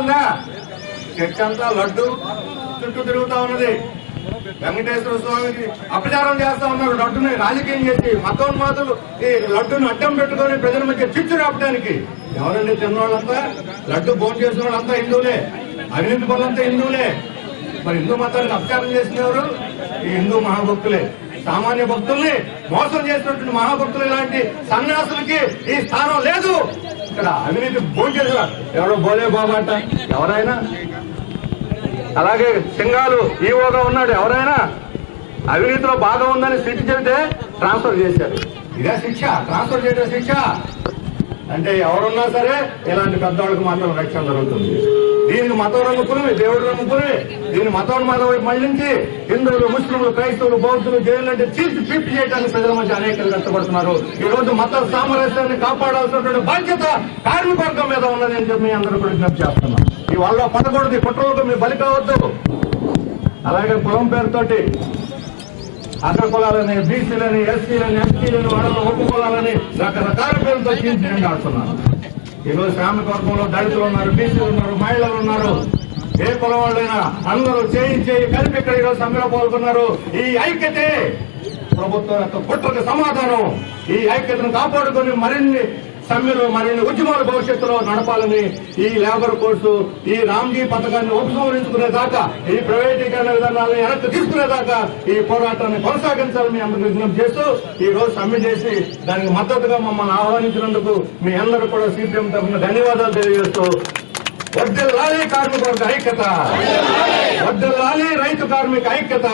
ఉంటుందా? చర్చ అంతా లడ్డు చుట్టూ తిరుగుతా ఉన్నది. వెంకటేశ్వర స్వామికి అపచారం చేస్తా ఉన్నారు. లడ్డుని రాజకీయం చేసి మతోన్మాదులు ఈ లడ్డును అడ్డం పెట్టుకుని ప్రజల మధ్య చిచ్చు రాపడానికి. ఎవరండి తిన్నవాళ్ళంతా? లడ్డు భోజనం చేసిన వాళ్ళంతా హిందువులే, అవినీతి పనులంతా హిందువులే. మరి హిందూ మతానికి అపచారం చేసినవారు ఈ హిందూ మహాభక్తులే. సామాన్య భక్తుల్ని మోసం చేసినటువంటి మహాభక్తులు ఇలాంటి సన్యాసులకి ఈ స్థానం లేదు. ఇక్కడ అవినీతి భోజనం చేసిన ఎవరో బోలే బాబా అంట ఎవరైనా, అలాగే సింగాలు ఈవోగా ఉన్నాడు ఎవరైనా అవినీతిలో బాగా ఉందని స్థితి చెబితే ట్రాన్స్ఫర్ చేశారు. ఇదే శిక్ష? ట్రాన్స్ఫర్ చేయడం శిక్ష అంటే ఎవరున్నా సరే ఇలాంటి పెద్దవాళ్ళకి మాత్రం రక్షణ జరుగుతుంది. దీనికి మతం రంగుకుని దేవుడు రంగుకుని దీన్ని మతోన్మాదం వైపు మళ్లించి హిందువులు, ముస్లింలు, క్రైస్తవులు, బౌద్ధులు జైలు చీల్చి పీపి చేయడానికి ప్రజల మధ్య అనేకలు కష్టపడుతున్నారు. ఈ రోజు మత సామరస్యాన్ని కాపాడాల్సినటువంటి బాధ్యత కార్మిక వర్గం మీద ఉన్నది అని చెప్పి మీ అందరూ కూడా విజ్ఞప్తి చేస్తున్నాం. ఈ వాళ్ళ పడకూడదు, ఈ కుట్రలకు మీరు బలి కావద్దు. అలాగే కులం పేరుతోటి అగ్ర కులాలని, బీసీలని, ఎస్సీలని, ఎస్టీలని, వాళ్ళని ఒప్పుకోవాలని రకరకాల పేరుతో చీల్చి ఆడుతున్నారు. ఈరోజు శ్రామిక వర్గంలో దళితులు ఉన్నారు, బీసీలు ఉన్నారు, మహిళలు ఉన్నారు. ఏ కులం వాళ్ళైనా అందరూ చేయి కలిపి ఇక్కడ ఈరోజు సమ్మెలో పాల్గొన్నారు. ఈ ఐక్యతే ప్రభుత్వం యొక్క కుట్రకు సమాధానం. ఈ ఐక్యతను కాపాడుకుని మరిన్ని సమ్మెలు, మరిన్ని ఉద్యమాలు భవిష్యత్తులో నడపాలని, ఈ లేబర్ కోర్సు, ఈ రామ్జీ పథకాన్ని ఉపసంహరించుకునేదాకా, ఈ ప్రైవేటీకరణ విధానాలను వెనక్కి తీసుకునేదాకా ఈ పోరాటాన్ని కొనసాగించాలని అందరూ విజ్ఞప్తి చేస్తూ ఈ రోజు సమ్మె చేసి దానికి మద్దతుగా మమ్మల్ని ఆహ్వానించినందుకు మీ అందరూ కూడా సిపిఎం తరఫున ధన్యవాదాలు తెలియజేస్తూ, వర్ధిల్లాలి కార్మిక వర్గ ఐక్యత, వర్ధిల్లాలి రైతు కార్మిక ఐక్యత.